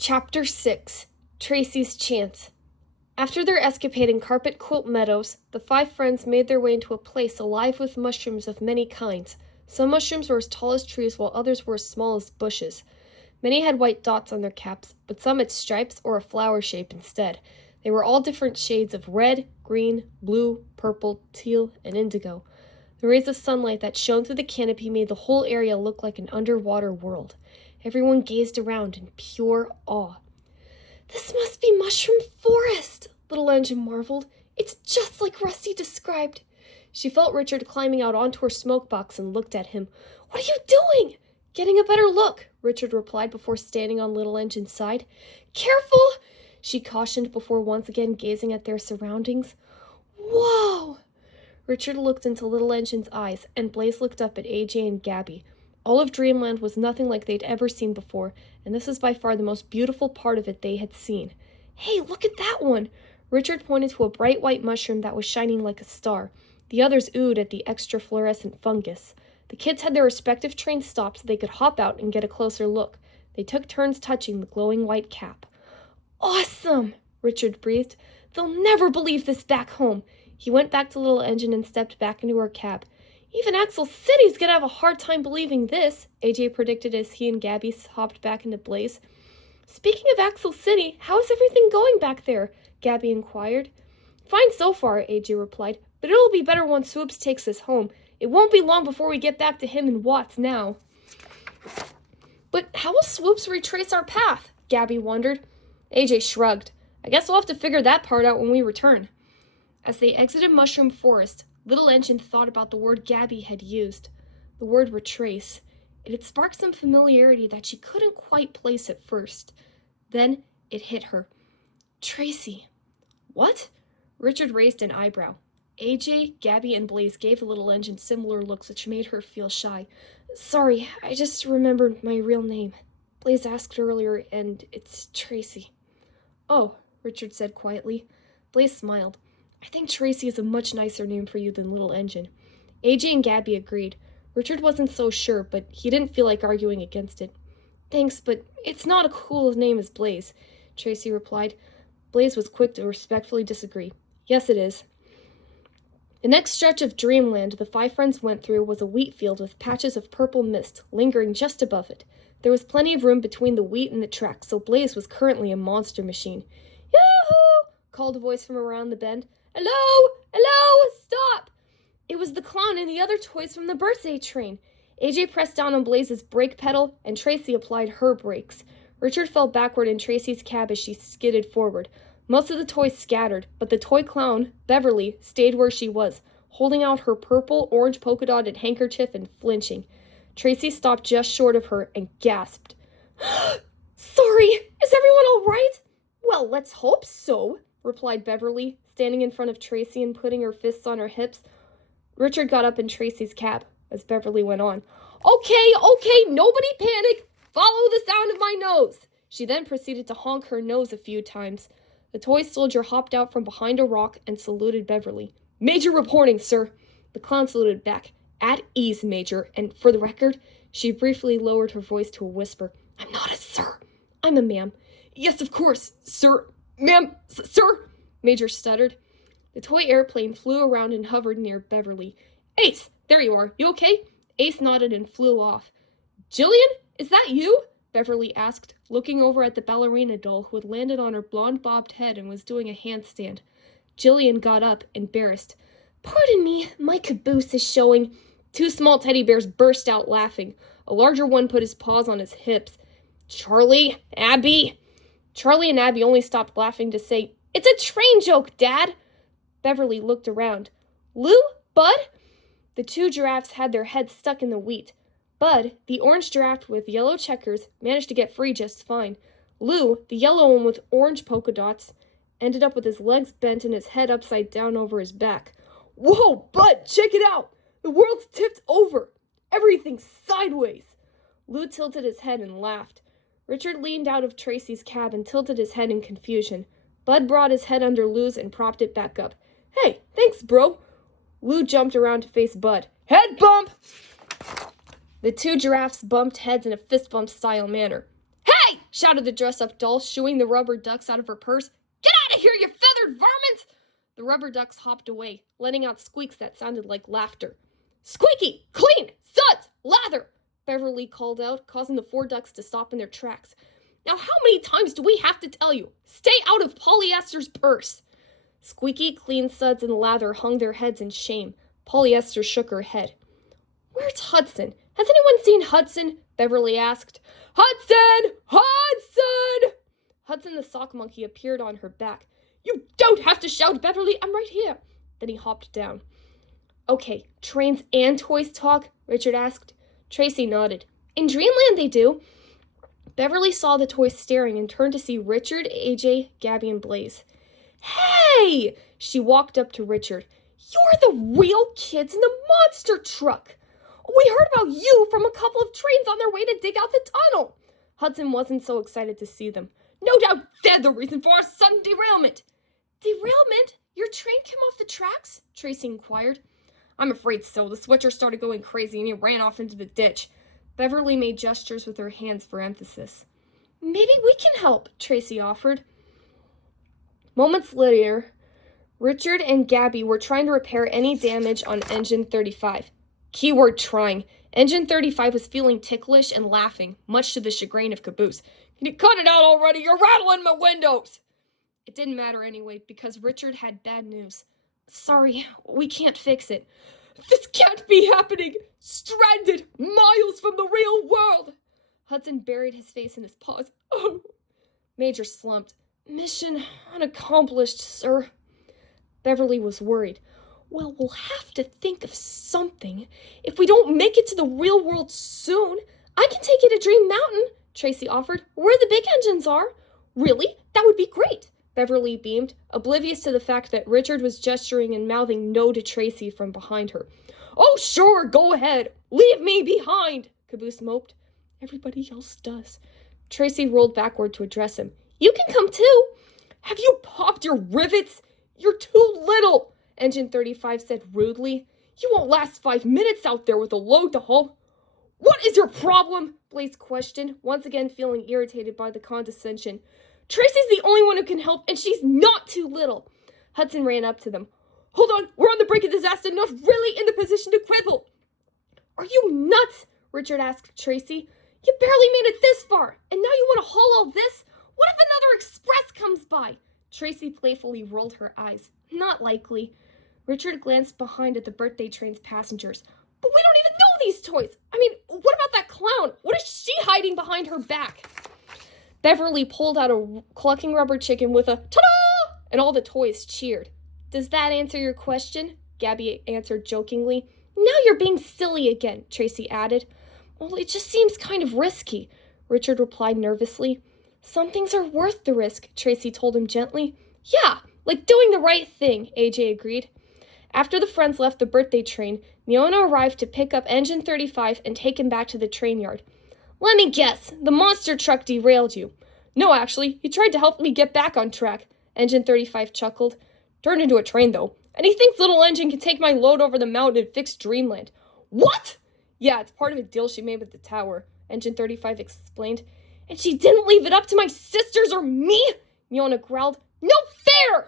Chapter 6 Tracy's Chance. After their escapade in Carpet Quilt Meadows, the five friends made their way into a place alive with mushrooms of many kinds. Some mushrooms were as tall as trees, while others were as small as bushes. Many had white dots on their caps, but some had stripes or a flower shape instead. They were all different shades of red, green, blue, purple, teal, and indigo. The rays of sunlight that shone through the canopy made the whole area look like an underwater world. Everyone gazed around in pure awe. "This must be Mushroom Forest," Little Engine marveled. "It's just like Rusty described." She felt Richard climbing out onto her smoke box and looked at him. "What are you doing?" "Getting a better look," Richard replied before standing on Little Engine's side. "Careful," she cautioned before once again gazing at their surroundings. "Whoa!" Richard looked into Little Engine's eyes, and Blaze looked up at AJ and Gabby. All of Dreamland was nothing like they'd ever seen before, and this was by far the most beautiful part of it they had seen. "Hey, look at that one!" Richard pointed to a bright white mushroom that was shining like a star. The others oohed at the extra fluorescent fungus. The kids had their respective trains stopped so they could hop out and get a closer look. They took turns touching the glowing white cap. "Awesome!" Richard breathed. "They'll never believe this back home." He went back to Little Engine and stepped back into her cab. "Even Axel City's gonna have a hard time believing this," AJ predicted as he and Gabby hopped back into Blaze. "Speaking of Axel City, how's everything going back there?" Gabby inquired. "Fine so far," AJ replied, "but it'll be better once Swoops takes us home. It won't be long before we get back to him and Watts now." "But how will Swoops retrace our path?" Gabby wondered. AJ shrugged. "I guess we'll have to figure that part out when we return." As they exited Mushroom Forest, Little Engine thought about the word Gabby had used, the word retrace. It had sparked some familiarity that she couldn't quite place at first. Then it hit her. Tracy. What? Richard raised an eyebrow. AJ, Gabby, and Blaze gave Little Engine similar looks which made her feel shy. "Sorry, I just remembered my real name. Blaze asked earlier, and it's Tracy." "Oh," Richard said quietly. Blaze smiled. "I think Tracy is a much nicer name for you than Little Engine." AJ and Gabby agreed. Richard wasn't so sure, but he didn't feel like arguing against it. "Thanks, but it's not a cool name as Blaze," Tracy replied. Blaze was quick to respectfully disagree. "Yes, it is." The next stretch of Dreamland the five friends went through was a wheat field with patches of purple mist lingering just above it. There was plenty of room between the wheat and the tracks, so Blaze was currently a monster machine. "Yoo-hoo!" called a voice from around the bend. "Hello! Hello! Stop!" It was the clown and the other toys from the birthday train. AJ pressed down on Blaze's brake pedal, and Tracy applied her brakes. Richard fell backward in Tracy's cab as she skidded forward. Most of the toys scattered, but the toy clown, Beverly, stayed where she was, holding out her purple, orange polka-dotted handkerchief and flinching. Tracy stopped just short of her and gasped. "Sorry, is everyone all right?" "Well, let's hope so," replied Beverly, standing in front of Tracy and putting her fists on her hips. Richard got up in Tracy's cab as Beverly went on. Okay, nobody panic. Follow the sound of my nose." She then proceeded to honk her nose a few times. The toy soldier hopped out from behind a rock and saluted Beverly. "Major reporting, sir." The clown saluted back. "At ease, Major, and for the record," she briefly lowered her voice to a whisper, "I'm not a sir. I'm a ma'am." "Yes, of course, sir. Ma'am, sir," Major stuttered. The toy airplane flew around and hovered near Beverly. "Ace, there you are. You okay?" Ace nodded and flew off. "Jillian, is that you?" Beverly asked, looking over at the ballerina doll who had landed on her blonde-bobbed head and was doing a handstand. Jillian got up, embarrassed. "Pardon me, my caboose is showing." Two small teddy bears burst out laughing. A larger one put his paws on his hips. "Charlie, Abby." Charlie and Abby only stopped laughing to say, "It's a train joke, Dad." Beverly looked around. "Lou? Bud?" The two giraffes had their heads stuck in the wheat. Bud, the orange giraffe with yellow checkers, managed to get free just fine. Lou, the yellow one with orange polka dots, ended up with his legs bent and his head upside down over his back. "Whoa, Bud, check it out! The world's tipped over! Everything's sideways!" Lou tilted his head and laughed. Richard leaned out of Tracy's cab and tilted his head in confusion. Bud brought his head under Lou's and propped it back up. "Hey, thanks, bro." Lou jumped around to face Bud. "Head bump!" The two giraffes bumped heads in a fist bump style manner. "Hey, shouted the dress-up doll, shooing the rubber ducks out of her purse. Get out of here, you feathered varmint! The rubber ducks hopped away, letting out squeaks that sounded like laughter. Squeaky! Clean! Suds! Lather! Beverly called out, causing the 4 ducks to stop in their tracks. Now how many times do we have to tell you? Stay out of Polyester's purse! Squeaky, Clean, Suds, and Lather hung their heads in shame. Polyester shook her head. Where's Hudson? Has anyone seen Hudson? Beverly asked. Hudson! Hudson! Hudson the sock monkey appeared on her back. You don't have to shout, Beverly. I'm right here. Then he hopped down. Okay, trains and toys talk? Richard asked. Tracy nodded. In Dreamland they do. Beverly saw the toys staring and turned to see Richard, AJ, Gabby, and Blaze. Hey! She walked up to Richard. You're the real kids in the monster truck. We heard about you from a couple of trains on their way to dig out the tunnel. Hudson wasn't so excited to see them. No doubt they're the reason for our sudden derailment. Derailment? Your train came off the tracks? Tracy inquired. I'm afraid so. The switcher started going crazy and he ran off into the ditch. Beverly made gestures with her hands for emphasis. Maybe we can help, Tracy offered. Moments later, Richard and Gabby were trying to repair any damage on Engine 35. Keyword trying. Engine 35 was feeling ticklish and laughing, much to the chagrin of Caboose. Can you cut it out already? You're rattling my windows! It didn't matter anyway, because Richard had bad news. Sorry, we can't fix it. This can't be happening! Stranded, miles from the real world! Hudson buried his face in his paws. Oh! Major slumped. Mission unaccomplished, sir. Beverly was worried. Well, we'll have to think of something. If we don't make it to the real world soon, I can take you to Dream Mountain, Tracy offered, where the big engines are. Really? That would be great. Beverly beamed, oblivious to the fact that Richard was gesturing and mouthing no to Tracy from behind her. Oh, sure, go ahead. Leave me behind, Caboose moped. Everybody else does. Tracy rolled backward to address him. You can come too. Have you popped your rivets? You're too little, Engine 35 said rudely. You won't last 5 minutes out there with a load to haul. What is your problem? Blaze questioned, once again feeling irritated by the condescension. Tracy's the only one who can help, and she's not too little. Hudson ran up to them. Hold on, we're on the brink of disaster, not really in the position to quibble. Are you nuts? Richard asked Tracy. You barely made it this far, and now you want to haul all this? What if another express comes by? Tracy playfully rolled her eyes. Not likely. Richard glanced behind at the birthday train's passengers. But we don't even know these toys. I mean, what about that clown? What is she hiding behind her back? Beverly pulled out a clucking rubber chicken with a ta-da! And all the toys cheered. Does that answer your question? Gabby answered jokingly. Now you're being silly again, Tracy added. Well, it just seems kind of risky, Richard replied nervously. Some things are worth the risk, Tracy told him gently. Yeah, like doing the right thing, AJ agreed. After the friends left the birthday train, Neona arrived to pick up Engine 35 and take him back to the train yard. Let me guess, the monster truck derailed you. No, actually, he tried to help me get back on track, Engine 35 chuckled. Turned into a train, though, and he thinks Little Engine can take my load over the mountain and fix Dreamland. What? Yeah, it's part of a deal she made with the tower, Engine 35 explained. And she didn't leave it up to my sisters or me? Neona growled. No fair!